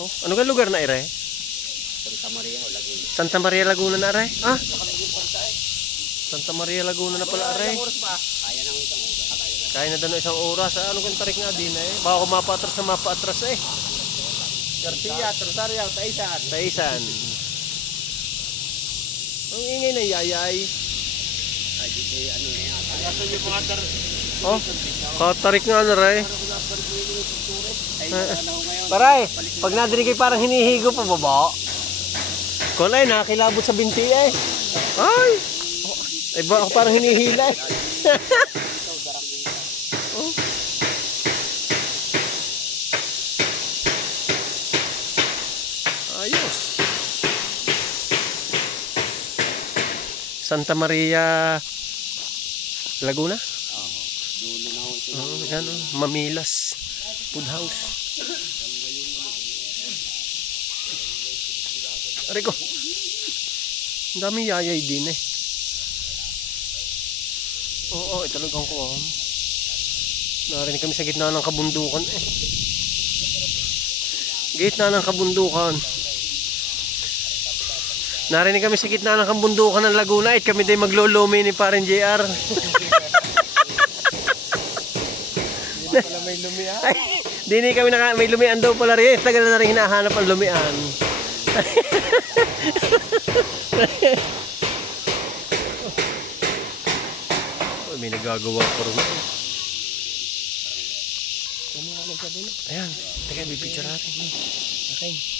Oh, ano ka lugar na ere? Santa Maria, Laguna. Santa Maria Laguna na are? Ah? Santa Maria Laguna na pala are. Kaya ng isang oras. Kaya na daw ng isang oras. Ano kang tarik nga din eh. Baka kung mapaatras na mapaatras eh. Garcia, Rosario, Taisan. Taisan. Ang ingay na yayay. Ay, dito ano na yata. Oh, katarik nga na rin. Ngayon. Paray, pag nadinig kayo parang hinihigo pa baba. Kung ay nakakilabot sa binti eh. Ay! Ay ba ako parang hinihila eh. Oh. Ayos. Santa Maria Laguna? Dulo na ako ito. Yan, Mamilas Food House. Rico. Ang dami yayay din eh. Oo, talagang ko. Narinig kami sa gitna ng kabundukan eh. Gitna ng kabundukan. Narinig kami sa gitna ng kabundukan ng Laguna at kami din maglulumi ni Parang JR. Hindi pala may lumihan. Dini kami may lumian daw pala rin. Tagal na rin hinahanap ang lumian. Oh, may nagagawa pa rin. Ayan, teka, bipicture natin. Okay.